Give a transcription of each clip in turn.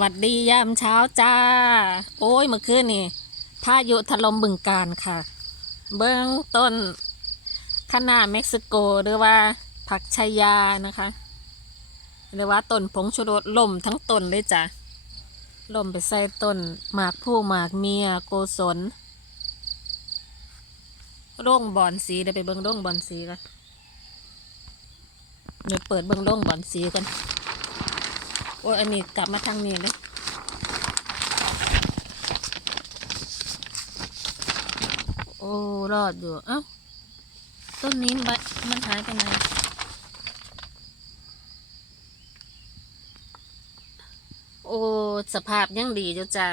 วัสดียามเช้าจ้า โอ้ยเมื่อคืนนี่พายุถล่มบึงการค่ะ เบื้องต้นคณะเม็กซิโกหรือว่าผักชายานะคะ หรือว่าต้นผงชูรสล่มทั้งต้นเลยจ้ะล่มไปใส่ต้นหมากผู้หมากเมียโกศลร่งบอนสีเดี๋ยวไปเบิ้งร่งบอนสีกันเดี๋ยวเปิดเบิ้งร่งบอนสีกัน โอ้ยอันนี้กลับมาทางนี้เลยโอ้รอดอยู่ เอ้า ต้นนี้มันหายไปไหนโอ้สภาพยังดีอยู่จ้ะ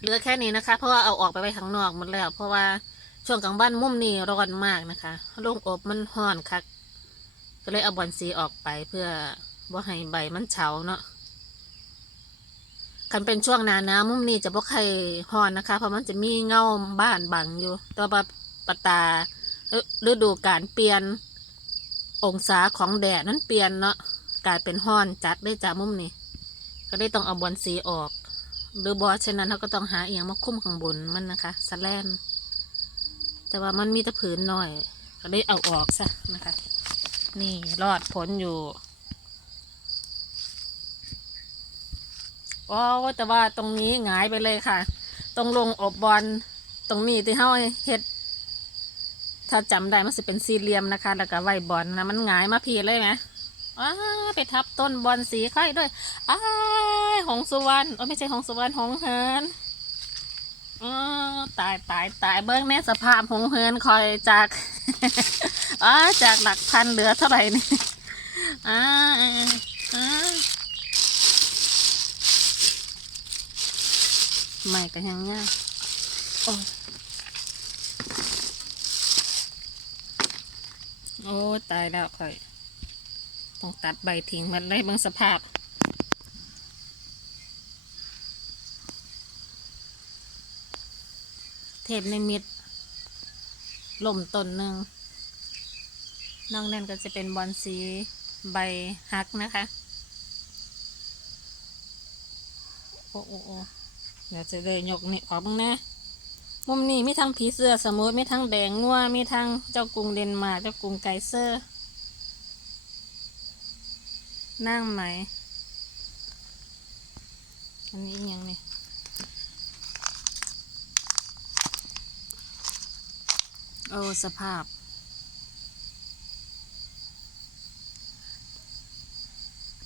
เหลือแค่นี้นะคะ เพราะว่าเอาออกไปไว้ข้างนอกหมดแล้ว เพราะว่าช่วงกลางบ้านมุมนี้ร้อนมากนะคะลงอบมันห่อนคัก ก็เลยเอาบอนซีออกไปเพื่อว่าให้ใบมันเฉาเนาะ คันเป็นช่วงหนาหนาวมุมนี้จะบ่ใครฮอนนะคะ เพราะมันจะมีเงาบ้านบังอยู่แตัวาปะตาฤดูการเปลี่ยน องศาของแดดนั้นเปลี่ยนเนาะกลายเป็นห้อนจัดได้จากมุมนี้ ก็ได้ต้องเอาบอลสีออกหรือบอฉะนั้นเขาก็ต้องหาเอียงมาคุ้มข้างบนมันนะคะสแลนแต่ว่ามันมีตะผืนหน่อย ก็ได้เอาออกซะนะคะ นี่รอดผลอยู่ อ๋อแต่ว่าตรงนี้หงายไปเลยค่ะ ตรงลงอบบอลตรงนี้ที่เขาเฮ็ด ถ้าจำได้มันจะเป็นสี่เหลี่ยมนะคะ แล้วก็ไว้บอลนะมันหงายมาพีเลยไหมอ้าไปทับต้นบอลสีไข่ด้วยอ้ายหงสุวรรณโอ้ไม่ใช่หงสุวรรณหงเหินอตายตายตายเบิ้งแน่สภาพหงเหินคอยจากอ๋อจากหลักพันเหลือเท่าไหร่นี่อ่าอ่า ไม่กันยังง่ายโอ้โอ้ตายแล้วค่อย ต้องตัดใบทิ้งมันได้บางสภาพเทปในมิดล่มต้นหนึ่งนอกนั้นก็จะเป็นบอลสีใบหักนะคะ โอ้โอ้โอ้ เดี๋ยวจะเลยยกนี่ออกบ้างนะ มุมนี้มีทั้งผีเสื้อสมุทรมีทั้งแดงงัวมีทั้งเจ้ากรุงเดนมาร์กเจ้ากรุงไกเซอร์ นั่งไหม อันนี้ยังนี่โอ้สภาพ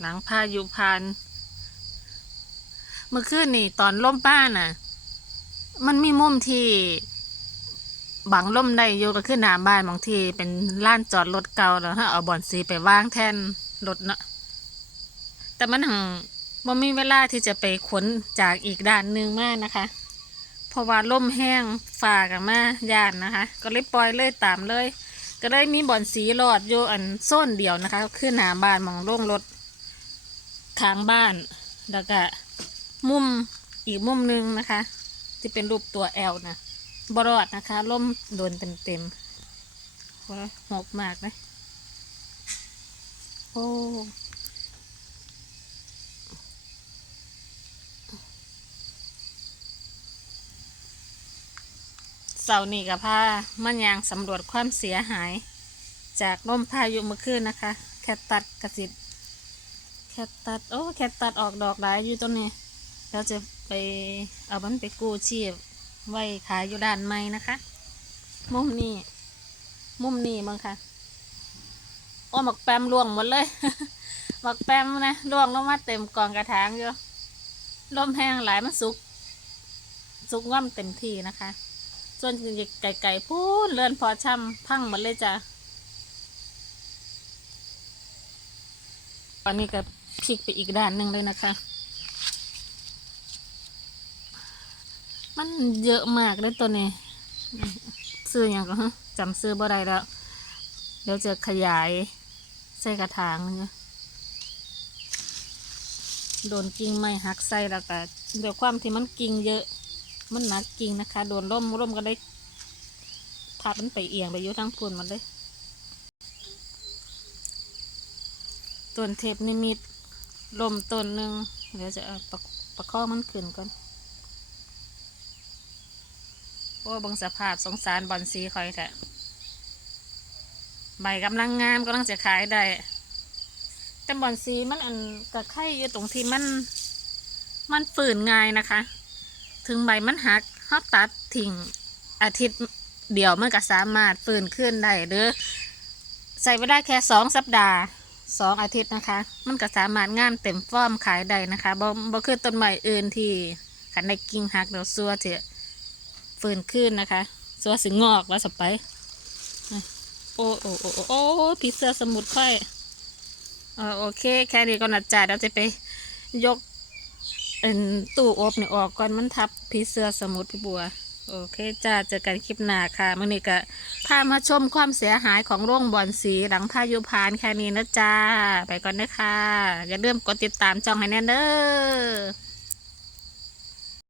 หลังพายุพาน มื่อคืนนี่ตอนล่มป้าน่ะ มันมีมุมที่บังล่มได้อยู่ก็คือหน้าบ้านบางทีเป็นล้านจอดรถเก่าแล้วถ้าเอาบอนสีไปวางแทนรถเนาะแต่มันหังบ่มีเวลาที่จะไปขนจากอีกด้านหนึ่งมากนะคะ เพราะว่าล่มแห้งฝ่ากันมาย่านนะคะ ก็เลยปล่อยเลยตามเลย ก็เลยมีบอนสีหลอดอยู่อันโซนเดียวนะคะ คือหน้าบ้านมองโล่งรถทางบ้านแล้วก็ มุมอีกมุมหนึ่งนะคะที่เป็นรูปตัวแอลนะบรอดนะคะ ล่มโดนเต็มเต็มว้าหกมากเลยโอ้เสาร์นี้กับผ้ามันยางสำรวจความเสียหาย จากลมพายุเมื่อคืนนะคะ แคทตัดกระสิบแคทตัดโอ้แคทตัดออกดอกหลายอยู่ตรงนี้ เราจะไปเอามันไปกู้ชีพ ไว้ขายอยู่ด้านในนะคะ มุมนี้ มุมนี้มั้งค่ะโอ้หมักแปมล่วงหมดเลย หมักแปมนะล่วงลงมาเต็มกองกระถางอยู่ลมแห้งหลายมันสุก สุกง่อมเต็มที่นะคะส่วนไก่ไก่ๆพูนเลื่อนพอช่ำพังหมดเลยจ้ะตอนนี้ก็พลิกไปอีกด้านหนึ่งเลยนะคะ มันเยอะมากเลยตัวนี้ซื้ออย่างก็จำซื้อบ่ได้แล้ว เดี๋ยวจะขยายใส่กระถางเนี่ยโดนกิ่งไม้หักใส่แล้วก็เดี๋ยวความที่มันกิ่งเยอะ มันหนักกิ่งนะคะ โดนร่มร่มก็ได้พับมันไปเอียงไปอยู่ทั้งพูนมันเลยต้นเทปนิมิตลมต้นหนึ่งเดี๋ยวจะประประคองมันขึ้นก่อนโอ้บังสภาพสงสารบอนสีคอยแท้ใบกำลังงามกำลังจะขายได้แต่บอนสีมันอันกระไข่อยู่ตรงที่มัน มันฝืนง่ายนะคะ ถึงใบมันหักเขาตัดทิ้งอาทิตย์เดียวมันก็สามารถฝืนขึ้นได้หรือใส่ไว้ได้แค่สองสัปดาห์สองอาทิตย์นะคะ มันก็สามารถงามเต็มฟอร์มขายได้นะคะบ่บ่คือต้นไม้อื่นที่ขันในกิ่งหักเดี๋ยวซัวจะ ฝืนขึ้นนะคะซัวสิงอกแล้วสไป โอ้โอ้โอ้โอ้โอ้ผีเสื้อสมุดค่อยอโอเค แค่นี้ก็นัดจ่าเดี๋ยวจะไปยกเอ็นตู้อบเนี่ยออกก่อนมันทับผีเสื้อสมุดพี่บัว โอเคจ้าเจอกันคลิปหน้าค่ะมื่อนี้ก็พามาชมความเสียหายของโรงบอลสีหลังพายุพานแค่นี้นะจ้า ไปก่อนนะคะอย่าลืมกดติดตามช่องให้แน่เด้อ